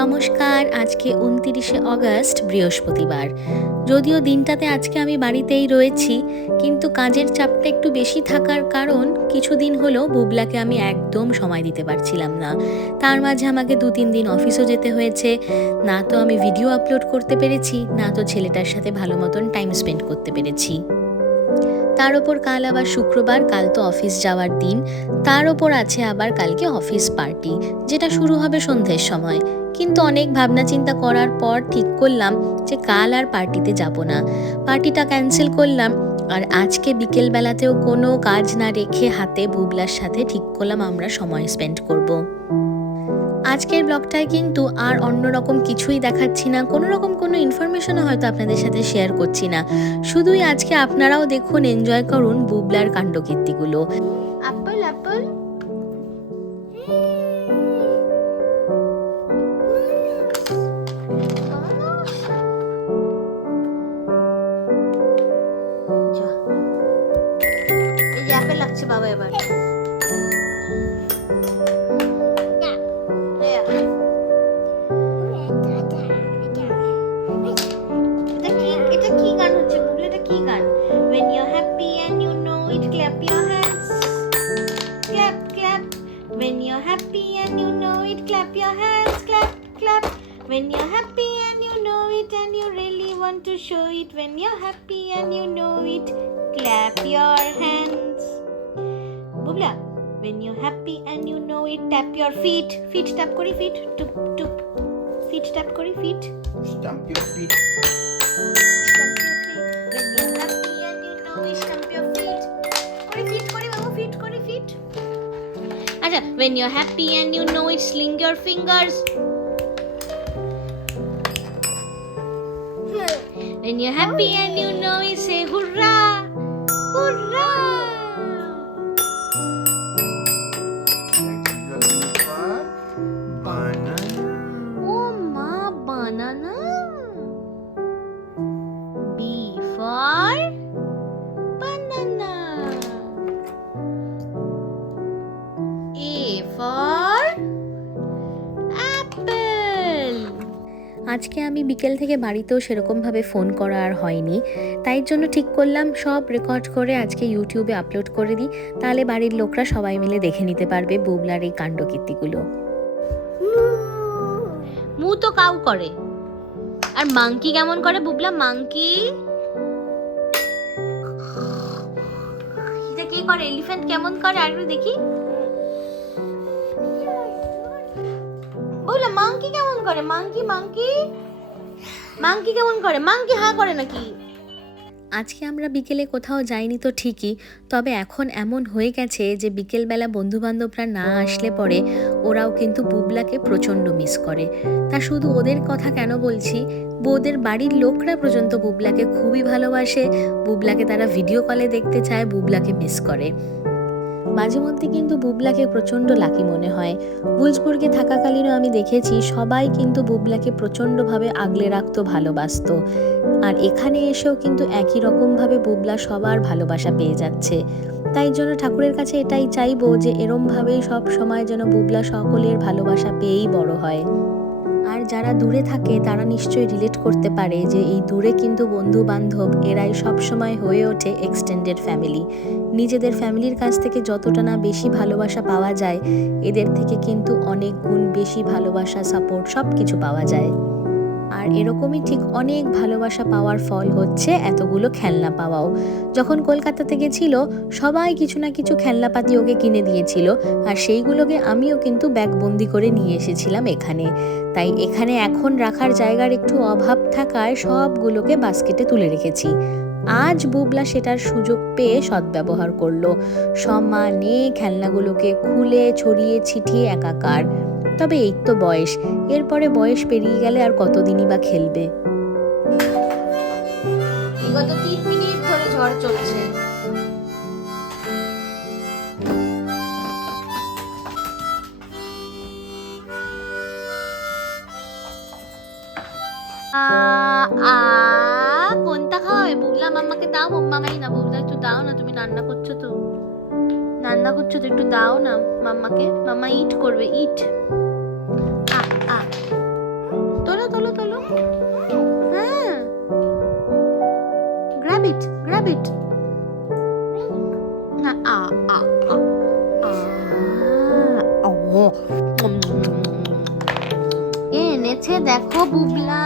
নমস্কার, আজকে উনতিরিশে অগস্ট, বৃহস্পতিবার। যদিও দিনটাতে আজকে আমি বাড়িতেই রয়েছি, কিন্তু কাজের চাপটা একটু বেশি থাকার কারণ কিছুদিন হলো বুবলাকে আমি একদম সময় দিতে পারছিলাম না। তার মাঝে আমাকে দু তিন দিন অফিসও যেতে হয়েছে, না তো আমি ভিডিও আপলোড করতে পেরেছি, না তো ছেলেটার সাথে ভালো মতন টাইম স্পেন্ড করতে পেরেছি। তার ওপর কাল আবার শুক্রবার, কাল তো অফিস যাওয়ার দিন। তার ওপর আছে আবার কালকে অফিস পার্টি, যেটা শুরু হবে সন্ধ্যের সময়। কিন্তু অনেক ভাবনা চিন্তা করার পর ঠিক করলাম যে কাল আর পার্টিতে যাব না। পার্টিটা ক্যান্সেল করলাম, আর আজকে বিকেলবেলাতেও কোনো কাজ না রেখে হাতে বুবলার সাথে ঠিক করলাম আমরা সময় স্পেন্ড করব। আজকের ব্লগটায় কিন্তু আর অন্যরকম কিছুই দেখাচ্ছি না। কোনো রকম কোনো ইনফরমেশনও হয়তো আপনাদের সাথে শেয়ার করছি না। শুধুই আজকে আপনারাও দেখুন এনজয় করুন বুবলার কাণ্ডকীর্তিগুলো। এই অ্যাপেল লাগছে, বাবা এবার। When you're happy and you know it, and you really want to show it. When you're happy and you know it, clap your hands. Bubla, when you're happy and you know it, tap your feet. Feet tap kori feet. Tup tup. Feet tap kori feet. Stamp your feet. Stamp your feet. When you're happy and you know it, stamp your feet. Kori feet kori baba feet kori feet. When you're happy and you know it, sling your fingers. When you're happy and you know it, say hurrah, hurrah. আজকে আমি বিকেল থেকে বাড়িতেও সেরকমভাবে phone করা আর হয়নি। তাই জন্য ঠিক করলাম সব রেকর্ড করে আজকে ইউটিউবে আপলোড করে দিই। তাহলে বাড়ির লোকরা সবাই মিলে দেখে নিতে পারবে বুবলার এই কাণ্ডকীর্তিগুলো। মু তো কাউ করে। আর মাংকি কেমন করে বুবলা? মাংকি? এটা কে করে? এলিফ্যান্ট কেমন করে? আর দেখি। মাংকি কেমন করে? মাংকি মাংকি মাংকি কেমন করে? মাংকি হা করে নাকি? আজকে আমরা বিকেলে কোথাও যাইনি তো ঠিকই তবে এখন এমন হয়ে গেছে যে বিকেলবেলা বন্ধুবান্ধবরা না আসলে পরে ওরাও কিন্তু বুবলাকে প্রচণ্ড মিস করে। তা শুধু ওদের কথা কেন বলছি? ওদের বাড়ির লোকরা পর্যন্ত বুবলাকে খুবই ভালোবাসে বুবলাকে তারা ভিডিও কলে দেখতে চায় বুবলাকে মিস করে। মাঝে মধ্যে কিন্তু বুবলাকে প্রচণ্ড লাকি মনে হয়। বুলসবুর্গে থাকাকালীনও আমি দেখেছি, সবাই কিন্তু বুবলাকে প্রচণ্ডভাবে আগলে রাখতো, ভালোবাসতো। আর এখানে এসেও কিন্তু একই রকমভাবে বুবলা সবার ভালোবাসা পেয়ে যাচ্ছে। তাই জন্য ঠাকুরের কাছে এটাই চাইব যে, এরমভাবেই সব সময় যেন বুবলা সকলের ভালোবাসা পেয়েই বড় হয়। আর যারা দূরে থাকে, তারা নিশ্চয়ই রিলেট করতে পারে যে এই দূরে কিন্তু বন্ধু বান্ধব এরাই সবসময় হয়ে ওঠে এক্সটেন্ডেড ফ্যামিলি নিজেদের ফ্যামিলির কাছ থেকে যতটা না বেশি ভালোবাসা পাওয়া যায়, এদের থেকে কিন্তু অনেক গুণ বেশি ভালোবাসা সাপোর্ট সব কিছু পাওয়া যায়। আর এরকমই ঠিক অনেক ভালোবাসা পাওয়ার ফল হচ্ছে এতগুলো খেলনা পাওয়াও। যখন কলকাতাতে গেছিল, সবাই কিছু না কিছু খেলনাপাতি ওকে কিনে দিয়েছিল আর সেইগুলোকে আমিও কিন্তু ব্যাগবন্দি করে নিয়ে এসেছিলাম এখানে। তাই এখানে এখন রাখার জায়গার একটু অভাব থাকায় সবগুলোকে বাস্কেটে তুলে রেখেছি। আজ বুবলা সেটার সুযোগ পেয়ে সদ্ব্যবহার করল। সমানে খেলনাগুলোকে খুলে, ছড়িয়ে, ছিটিয়ে একাকার। তবে এই তো বয়স। এরপরে বয়স পেরিয়ে গেলে আর কতদিনই বা খেলবে? বিগত তিন মিনিট ধরে ঝড় চলছে। কোনটা খাওয়াবে? বুবলা মাম্মাকে দাও মাম্মাই না, বুবলা একটু দাও না, তুমি রান্না করছ তো। রান্না করছ তো একটু দাও না মাম্মাকে। মাম্মা ইট করবে ইট তোলো তোলো তোলো। হ্যাঁ। গ্র্যাব ইট গ্র্যাব ইট না, আ আ আ এনেছে, দেখো, বুবলা।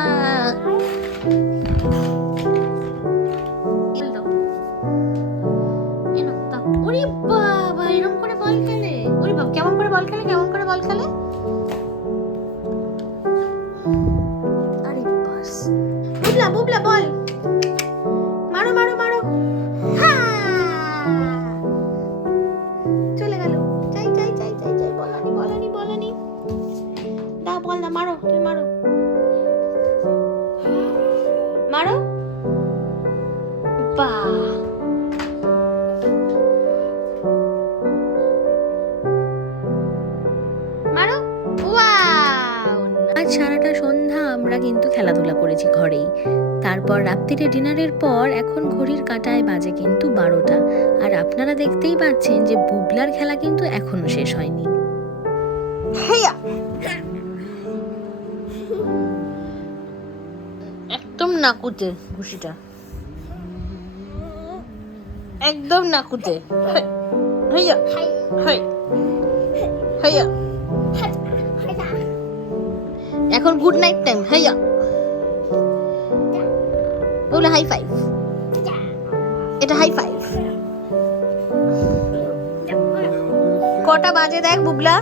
বল খেলে কেমন করে বল খেলে? করেছি ঘরেই। তারপর রাত্রিরে ডিনারের পর এখন ঘড়ির কাঁটায় বাজে কিন্তু বারোটা। আর আপনারা দেখতেই পাচ্ছেন যে বুবলার খেলা কিন্তু এখনও শেষ হয়নি। হেয়া একদম নাকুতে ঘুষিটা। একদম নাকুতে হইয়া হই হইয়া এখন গুড নাইট টাইম হইয়া বলে হাই ফাইভ এটা হাই ফাইভ কটা বাজে দেখ বুবলা?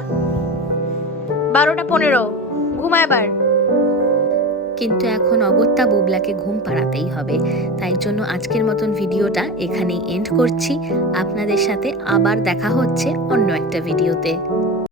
বারোটা পনেরো। ঘুমা এবার। কিন্তু এখন অগত্যা বুবলাকে ঘুম পাড়াতেই হবে। তাই জন্য আজকের মতন ভিডিওটা এখানেই এন্ড করছি। আপনাদের সাথে আবার দেখা হচ্ছে অন্য একটা ভিডিওতে